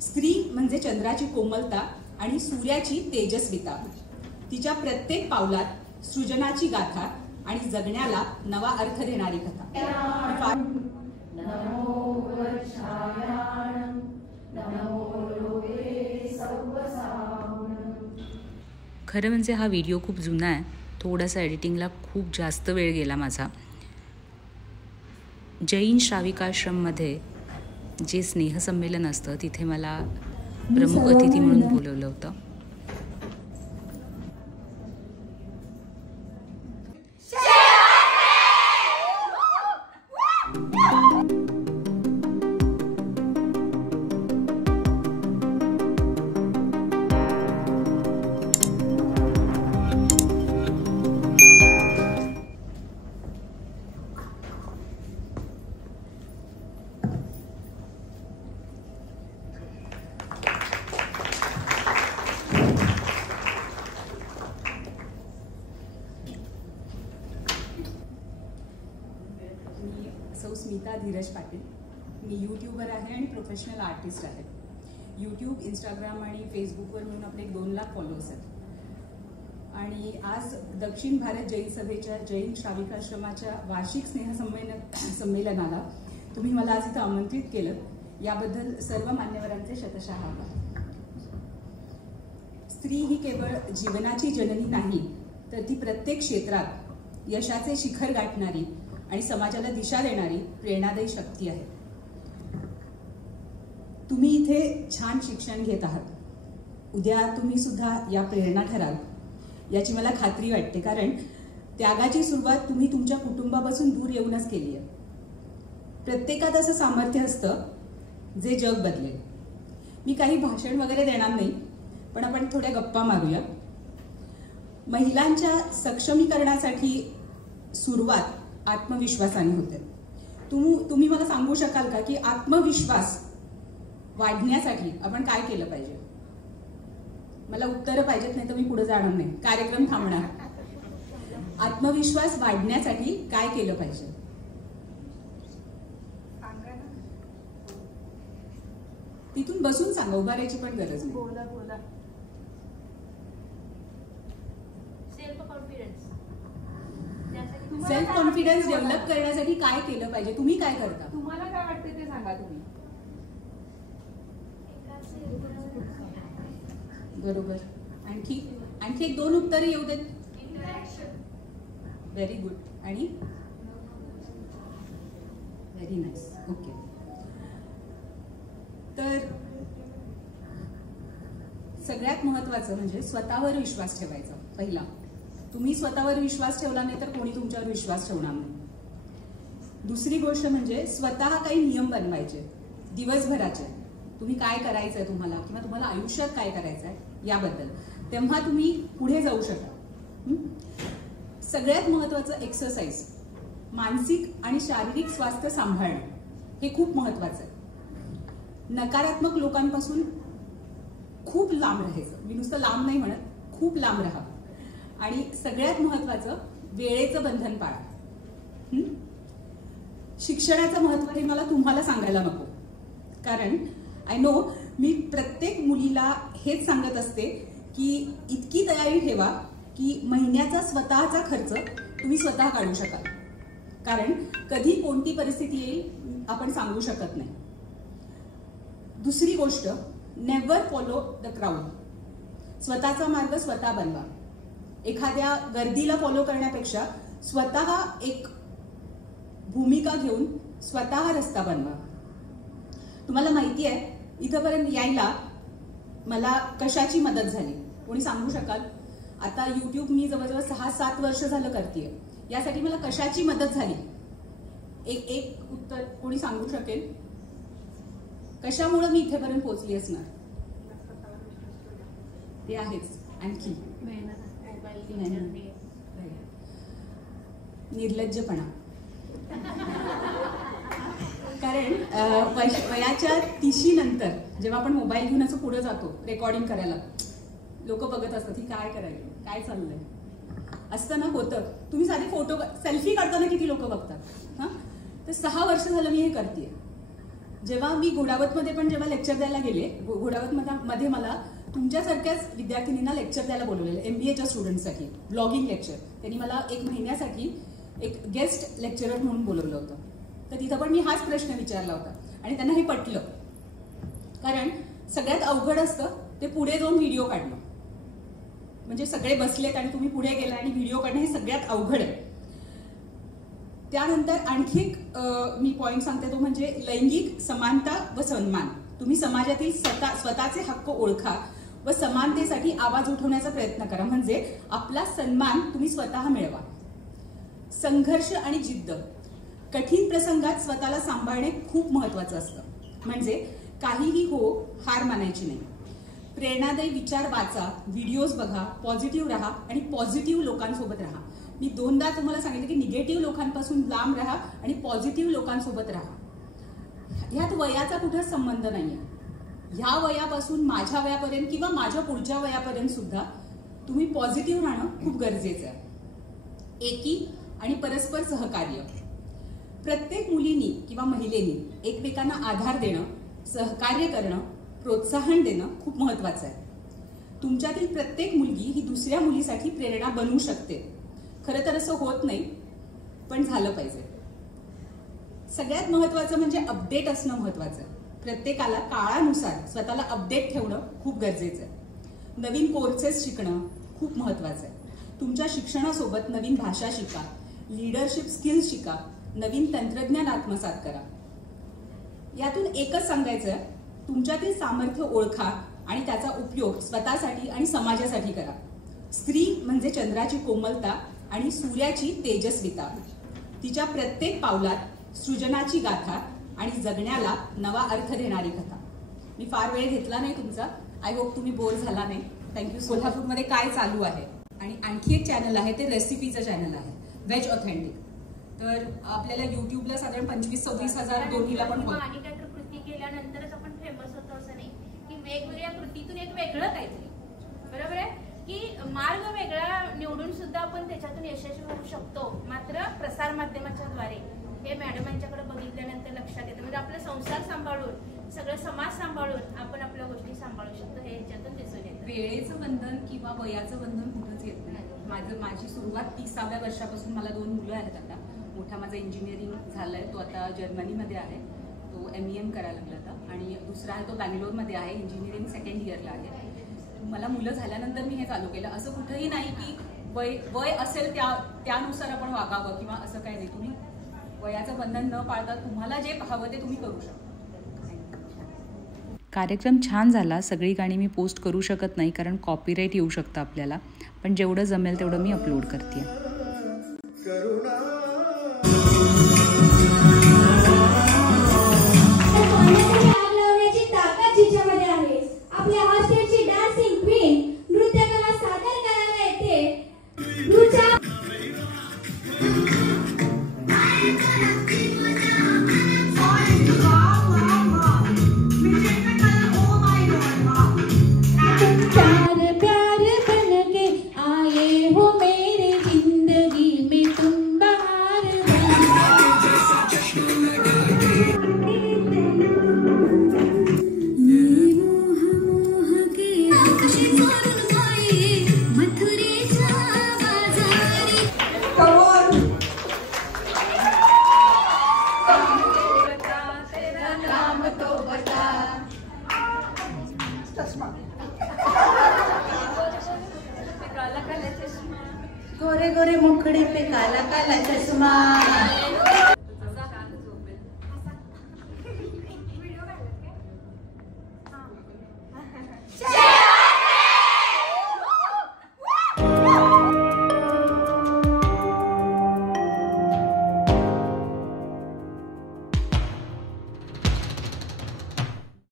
स्त्री म्हणजे चंद्राची कोमलता आणि सूर्याची तेजस्विता. तिच्या प्रत्येक पावलात सृजनाची गाथा आणि जगण्याला नवा अर्थ देणारी कथा. खरं म्हणजे हा व्हिडिओ खूप जुना आहे, थोडासा एडिटिंगला खूप जास्त वेळ गेला माझा. जैन श्राविकाश्रममध्ये जे स्नेहसंमेलन असतं तिथे मला प्रमुख अतिथी म्हणून बोलवलं होतं. स्मिता धीरज पाटील. मी यूट्यूबर आहे आणि प्रोफेशनल आर्टिस्ट आहे. यूट्यूब, इंस्टाग्राम आणि फेसबुकवर मिळून आपले 2 लाख फॉलोअर्स आहेत. आणि आज दक्षिण भारत जैन सभेच्या जैन श्राविकाश्रमाच्या वार्षिक संमेलनाला तुम्ही मला आज इथं आमंत्रित केलं, याबद्दल सर्व मान्यवरांचे शतशः आभार. स्त्री ही केवळ जीवनाची जननी नाही, तर ती प्रत्येक क्षेत्रात यशाचे शिखर गाठणारी आणि समाजाला दिशा देणारी प्रेरणादायी शक्ती आहे. तुम्ही इथे छान शिक्षण घेत आहात. उद्या तुम्ही सुद्धा या प्रेरणा ठराल याची मला खात्री वाटते, कारण त्यागाची सुरुवात तुम्ही तुमच्या कुटुंबापासून दूर येऊनच केली आहे. प्रत्येकात असं सामर्थ्य असतं जे जग बदलेल. मी काही भाषण वगैरे देणार नाही, पण आपण थोड्या गप्पा मारूया. महिलांच्या सक्षमीकरणासाठी सुरुवात आत्मविश्वासाने होते. तुम्ही मला सांगू शकाल का की आत्मविश्वास वाढण्यासाठी आपण काय केलं पाहिजे? मला उत्तरं पाहिजेत, नाही तर मी पुढे जाणार नाही, कार्यक्रम थांबणार. आत्मविश्वास वाढण्यासाठी काय केलं पाहिजे? तिथून बसून सांगा, उभारायची पण गरज नाही. बोला. सेल्फ कॉन्फिडन्स डेव्हलप करण्यासाठी काय केलं पाहिजे? तुम्ही काय करता? तुम्हाला काय वाटतं ते सांगा तुम्ही. बरोबर. आणखी 1-2 उत्तरे येऊ देत. Very good. आणि व्हेरी नाईस. ओके. तर सगळ्यात महत्वाचं म्हणजे स्वतःवर विश्वास ठेवायचा. पहिला, तुम्ही स्वतःवर विश्वास ठेवला नाही तर कोणी तुमच्यावर विश्वास ठेवणार नाही. दुसरी गोष्ट म्हणजे स्वतः काही नियम बनवायचे दिवसभराचे. तुम्ही काय करायचंय तुम्हाला, किंवा तुम्हाला आयुष्यात काय करायचंय याबद्दल, तेव्हा तुम्ही पुढे जाऊ शकाल. सगळ्यात महत्वाचं एक्सरसाइज, मानसिक आणि शारीरिक स्वास्थ्य सांभाळणं हे खूप महत्वाचं आहे. नकारात्मक लोकांपासून खूप लांब राहायचं. मी नुसतं लांब नाही म्हणत, खूप लांब राहा. आणि सगळ्यात महत्वाचं, वेळेचं बंधन पाळा. शिक्षणाचं महत्व हे मला तुम्हाला सांगायला नको, कारण आय नो मी प्रत्येक मुलीला हेच सांगत असते की इतकी तयारी ठेवा की महिन्याचा स्वतःचा खर्च तुम्ही स्वतः काढू शकाल, कारण कधी कोणती परिस्थिती येईल आपण सांगू शकत नाही. दुसरी गोष्ट, नेव्हर फॉलो द क्राऊड. स्वतःचा मार्ग स्वतः बनवा. एखाद्या गर्दीला फॉलो करण्यापेक्षा स्वतः एक भूमिका घेऊन स्वतः रस्ता बनवा. तुम्हाला माहिती आहे इथपर्यंत यायला मला कशाची मदत झाली? कोणी सांगू शकाल? आता यूट्यूब मी जवळजवळ 6-7 वर्ष झालं करतेय. यासाठी मला कशाची मदत झाली? एक उत्तर कोणी सांगू शकेल? कशामुळे मी इथेपर्यंत पोहोचली असणार? ते आहेच. आणखी निर्लज्जपणा. कारण वयाच्या 30 नंतर जेव्हा आपण मोबाईल घेऊन असं पुढे जातो रेकॉर्डिंग करायला, लोक बघत असतात ही काय करायला, काय चाललंय असतं ना. होतं. तुम्ही साधे फोटो सेल्फी काढताना किती लोक बघतात. तर 6 वर्ष झालं मी हे करतेय. जेव्हा मी घोडावतमध्ये पण जेव्हा लेक्चर द्यायला गेले, घोडावतमध्ये मला तुमच्यासारख्याच विद्यार्थिनींना लेक्चर द्यायला बोलवलेलं, MBAच्या स्टुडंटसाठी ब्लॉगिंग लेक्चर. त्यांनी मला 1 महिन्यासाठी एक गेस्ट लेक्चरर म्हणून बोलवलं होतं. तर तिथं पण मी हाच प्रश्न विचारला होता आणि त्यांना हे पटलं. कारण सगळ्यात अवघड असतं ते पुढे जाऊन व्हिडिओ काढणं. म्हणजे सगळे बसलेत आणि तुम्ही पुढे गेला आणि व्हिडिओ काढणं हे सगळ्यात अवघड आहे. त्यानंतर आणखी एक मी पॉइंट सांगते, तो म्हणजे लैंगिक समानता व सन्मान. तुम्ही समाजातील स्वतःचे हक्क ओळखा व समानतेसाठी आवाज उठवण्याचा प्रयत्न करा. म्हणजे आपला सन्मान तुम्ही स्वतः मिळवा. संघर्ष आणि जिद्द. कठीण प्रसंगात स्वतःला सांभाळणे खूप महत्वाचं असतं. म्हणजे काहीही हो, हार मानायची नाही. प्रेरणादायी विचार वाचा, व्हिडिओज बघा, पॉझिटिव्ह राहा आणि पॉझिटिव्ह लोकांसोबत राहा. मी 2दा तुम्हाला सांगितलं की निगेटिव्ह लोकांपासून लांब राहा आणि पॉझिटिव्ह लोकांसोबत राहा. ह्यात वयाचा कुठं संबंध नाहीये. ह्या वयापासून माझ्या वयापर्यंत किंवा माझ्या पुढच्या वयापर्यंत सुद्धा तुम्ही पॉझिटिव्ह राहणं खूप गरजेचं आहे. एकी आणि परस्पर सहकार्य. प्रत्येक मुलीनी किंवा महिलेनी एकमेकांना आधार देणं, सहकार्य करणं, प्रोत्साहन देणं खूप महत्वाचं आहे. तुमच्यातील प्रत्येक मुलगी ही दुसऱ्या मुलीसाठी प्रेरणा बनवू शकते. खरं तर असं होत नाही, पण झालं पाहिजे. सगळ्यात महत्वाचं म्हणजे अपडेट असणं महत्वाचं आहे. प्रत्येकाला काळानुसार स्वतःला अपडेट ठेवणं खूप गरजेचं आहे. नवीन कोर्सेस शिकणं खूप महत्वाचं आहे. तुमच्या शिक्षणासोबत नवीन भाषा शिका, लीडरशिप स्किल्स शिका, नवीन तंत्रज्ञान आत्मसात करा. यातून एकच सांगायचं आहे, तुमच्यातील सामर्थ्य ओळखा आणि त्याचा उपयोग स्वतःसाठी आणि समाजासाठी करा. स्त्री म्हणजे चंद्राची कोमलता आणि सूर्याची तेजस्विता. तिच्या प्रत्येक पावलात सृजनाची गाथा आणि जगण्याला नवा अर्थ देणारी कथा. मी फार वेळ घेतला नाही तुमचा. आय होप तुम्ही बोर झाला नाही. थँक्यू. कोल्हापूरमध्ये काय चालू आहे आणि आणखी एक चॅनल आहे, ते रेसिपीचं चॅनल आहे, व्हेज ऑथेंटिक. तर आपल्याला युट्यूबला साधारण 25-26 हजार दोन्हीला पण होतं. आणि काय तर कृती केल्यानंतरच आपण फेमस होतो असं नाही की वेगवेगळ्या कृतीतून एक वेगळं काहीतरी. बरोबर आहे की मार्ग वेगळा निवडून सुद्धा आपण त्याच्यातून यशस्वी होऊ शकतो. मात्र प्रसार माध्यमाच्या द्वारे हे मॅडमांच्याकडे बघितल्यानंतर लक्षात येतं. म्हणजे आपला संसार सांभाळून, सगळं समाज सांभाळून आपण आपल्या गोष्टी सांभाळू शकतो, हे याच्यातून दिसून येतं. वेळेचं बंधन किंवा वयाचं बंधन कुठंच येत नाही. माझी सुरुवात 30व्या वर्षापासून. मला 2 मुलं आहेत आता. मोठा माझा इंजिनिअरिंग झालंय, तो आता जर्मनीमध्ये आहे, तो MEM करायला लागला होता. आणि दुसरा आहे तो बँगलोरमध्ये आहे, इंजिनिअरिंग 2nd इयरला आहे. मला मुलं झाल्यानंतर मी हे चालू केलं. असं कुठंही नाही की वय असेल त्यानुसार आपण वागावं किंवा असं काही नाही. तुम्ही वयाचं बंधन न पाळता तुम्हाला जे हवं ते तुम्ही करू शकता. कार्यक्रम छान झाला. सगळी गाणी मी पोस्ट करू शकत नाही कारण कॉपीराईट येऊ शकतं आपल्याला, पण जेवढं जमेल तेवढं मी अपलोड करते. आपल्या हॉस्टेलची डान्सिंग क्वीन नृत्यकला सादर करायला येते. गोरे गोरे मुखड़े पे काला काला चश्मा.